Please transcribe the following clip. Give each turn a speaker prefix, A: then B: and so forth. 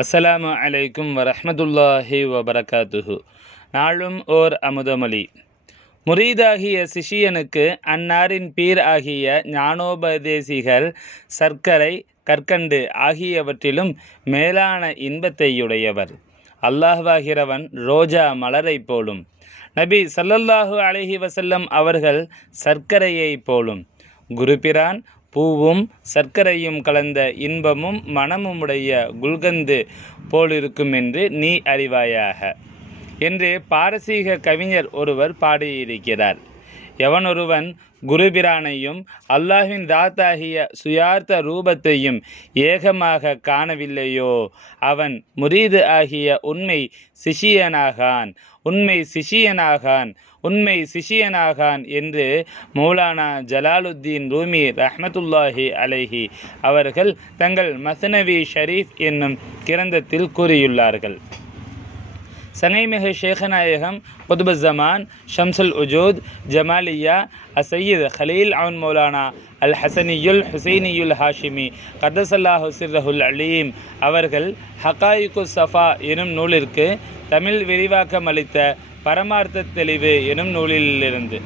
A: அஸ்ஸலாமு அலைக்கும் வரமதுல்லாஹி வபரகாத்துஹு. நாளும் ஓர் அமுதமொழி. முரீதாகிய சிஷியனுக்கு அன்னாரின் பீர் ஆகிய ஞானோபதேசிகள் சர்க்கரை கற்கண்டு ஆகியவற்றிலும் மேலான இன்பத்தையுடையவர். அல்லாஹ்வாகிறவன் ரோஜா மலரைப் போலும். நபி சல்லல்லாஹு அலஹி வசல்லம் அவர்கள் சர்க்கரையைப் போலும். குருபிரான் பூவும் சர்க்கரையும் கலந்த இன்பமும் மனமுமுடைய குல்கந்து போலிருக்கும் என்று நீ அறிவாயாக. என்று பாரசீக கவிஞர் ஒருவர் பாடியிருக்கிறார். எவனொருவன் குருபிரானையும் அல்லாஹின் தாத்தாகிய சுயார்த்த ரூபத்தையும் ஏகமாக காணவில்லையோ அவன் முரீது ஆகிய உண்மை சிஷியனாகான் உண்மை சிஷியனாகான் உண்மை சிஷியனாகான் என்று மௌலானா ஜலாலுத்தீன் ரூமி ரஹமத்துல்லாஹி அலைஹி அவர்கள் தங்கள் மசனவி ஷரீஃப் என்னும் கிரந்தத்தில் கூறியுள்ளார்கள். சங்கைமிகு ஷேகநாயகம் குதுபு ஜமான் ஷம்சுல் உஜூத் ஜமாலியா அசையீத் ஹலீல் அவன் மௌலானா அல் ஹசனியுல் ஹுசைனியுல் ஹாஷிமி. கதசல்லா ஹுசிர்ரஹுல் அலீம். அவர்கள் ஹகாயிக்கு சஃபா எனும் நூலிற்கு தமிழ் விரிவாக்கம் அளித்த பரமார்த்த தெளிவு எனும் நூலிலிருந்து.